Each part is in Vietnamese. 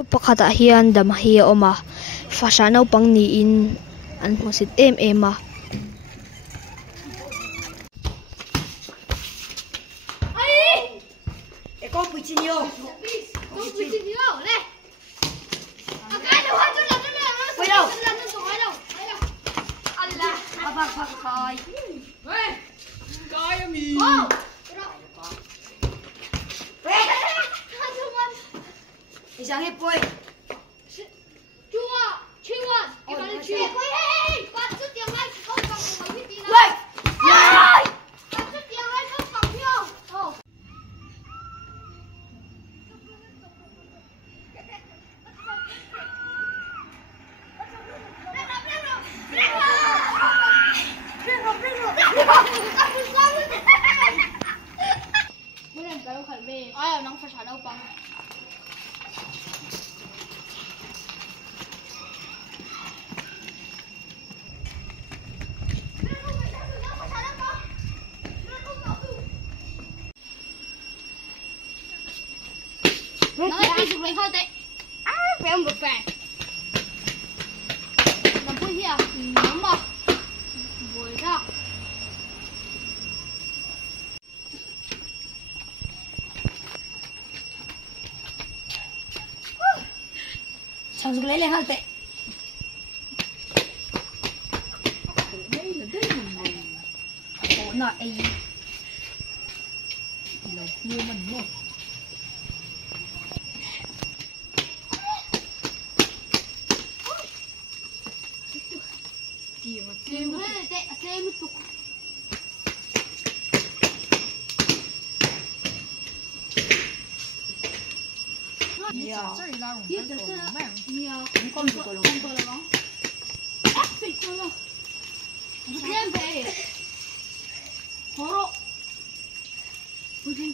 Pakhat ah hian dam hi a awm a fasha naupang niin an hmasit em em a. Con quỳ chín yêu. Con quỳ chín yêu này. Cái đâu hết chỗ nào chỗ nào. Quỳ đâu? Anh là. Phạt thôi. Ê. Coi em gì? Đi sang hết quỳ. Chua, chua. Cái bạn đi chua. Bạn chút tiền anh không bằng mấy cái tiền nào. Quỳ. Bạn chút tiền anh không bằng nhau. Thôi. Bữa nay cái đâu khẩn về. Ai nó phải trả đâu bằng. Nó đi chụp lấy thôi tệ. Phải không được về. Làm vui hi à? Nóng mà. Vui ra. Chẳng dùng lấy lên hơn tệ. Đây là đất mình. Ủa nọ ấy. Lâu nhiều mình luôn. Tìm hết tệ, thêm một tục. Nhiều. Nhiều thật sự. Nhiều. Con gì của nó? Con của nó. Ác phịch cho nó. Thêm về. Hổ độ. Ui đi.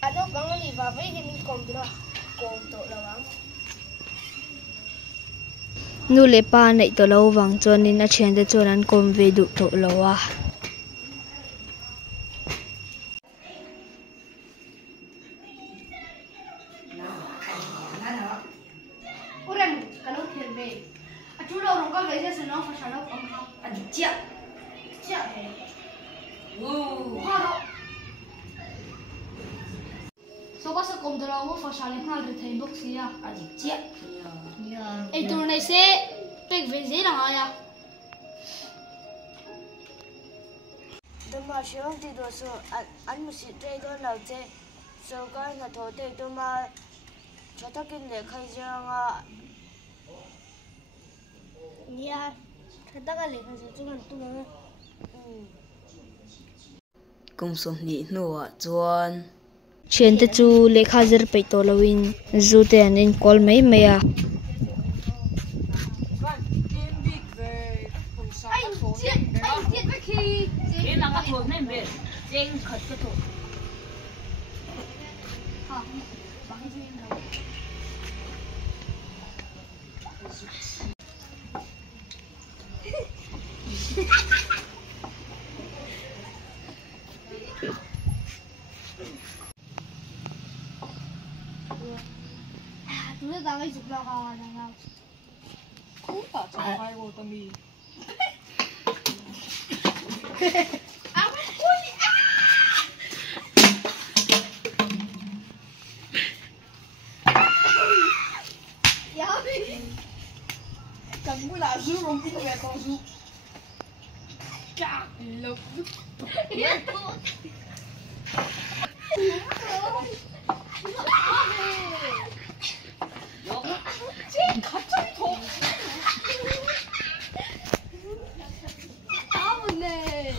Ano bang ni Baba ini komplo konto lawang Nu le pa nei to lo wang chuanin a thian te chuan an kom ve du to lo a. Uran kalau thian ve a chu lo rong ka ve se no fa sa lo kom ha a di chia chia he ha ro so có sự cùng từ đầu một phát lên hai được thấy bốc xí à gì chết ấy tụi này sẽ biết về gì là ai à tôi mà xuống thì đồ số anh một sự tây đó nào chứ sau cái là thổi tây tôi mà cho tất kinh để khai giang à nha thật tất cả liền khai giang chúng mình tu nữa cùng số nhị nửa chuan Thian te chu lekha zer pei to lowin zu te an in kol mai mai a. anh chết với khi thế là các thôn này về trên khất cái thôn chúng ta đang chụp bao hoa này nào cú tỏ chẳng phải của tôi mì cần mua là rú không biết về con rú cả lục 갑자기 더 아무네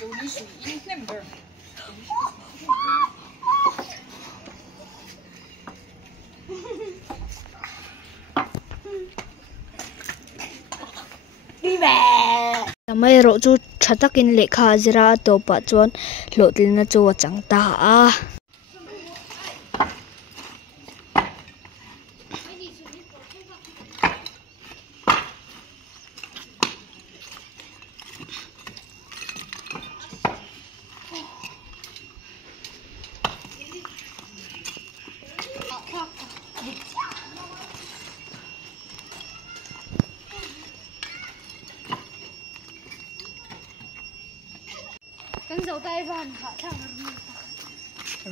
요리 수 있는 걸 Mai ro chu thatakin lekha zira topa chuan hlawtlina chu a changta a kan zo tai van ha thang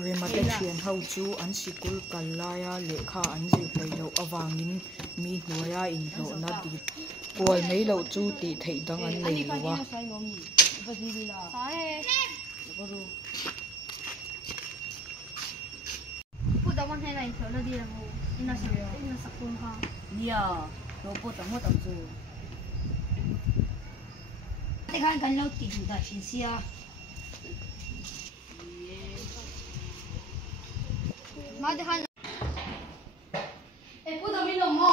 remate thian ho chu an sikul kallaya lekha an zir leilo awangin mi hnuaya in hlo na ti kual nei lo chu ti thei dang an nei lowa pu da man hai lai so la di la mo ina sa kun ha nia lo po tang mo tang chu te kan lo ti du da chin sia ma de han pu da min lo mo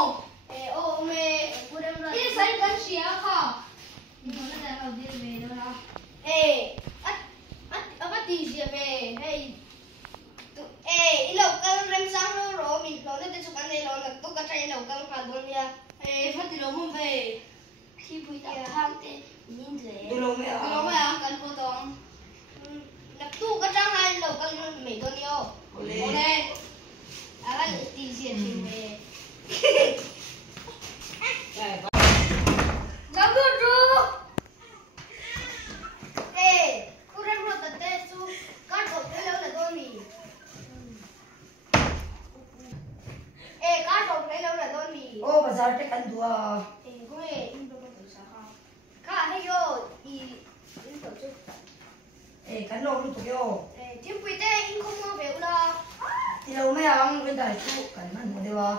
o me pu da ra e sai kan sia kha ni ho na da ha di me no la at ti sia me hey tu ilo kan rem sang lo ro min lo na te chu kan nei lo na tu ka trai lo kan kha don ya phát ti lo mo ve khi bui ta thang te nin de lo me kan po tong nap tu ka tang hai lo kan me don yo ole akan ti sia ti me Lagu tu. Kurang ro ta te su kan ko te lo na don ni. Kan ko te lo na don ni. Bazar te kan dua. Gue in do ko sa ha. Ka he yo in to chu. Kan lo lu tu yo. Tim pui te in ko mo be ula. Ti lo me ang wen dai tu kan man mo de wa.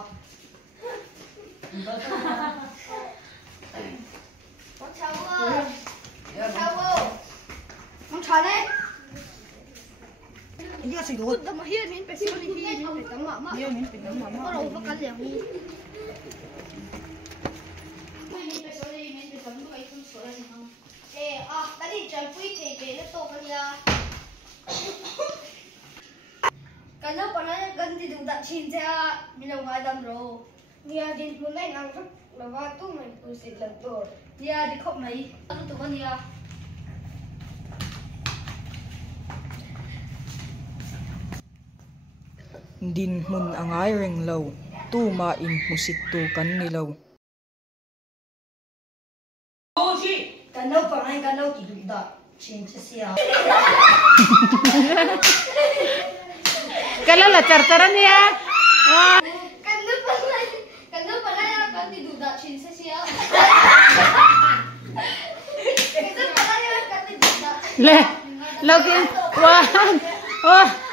Con chào ơi. Chào ơi. Con chào đấy. Ini kasi do. Tama hiyan min pe sino ni hiyan min pe tama ma. Hiyan min pe tama ma. Ora upa ka liang. Min pe so ni min pe tama ka ikun so ni ha. Tadi jan pui the ke na to kan ya. Kana pana gandi du da chin ja milo wa dam ro. Nia din punai nang rak lawa tu mai pusit lang to. Nia di khop mai. Ano to kan ya. din mun angai reng lo tu ma in musik tu kan ni lo Kan lo pa ngai kan lo ti du da. Chin che sia. Kalau lah cara niya. Kana pana kan di du da chin se sia. Kana pana kan di du da. Le, login. Wah. Oh.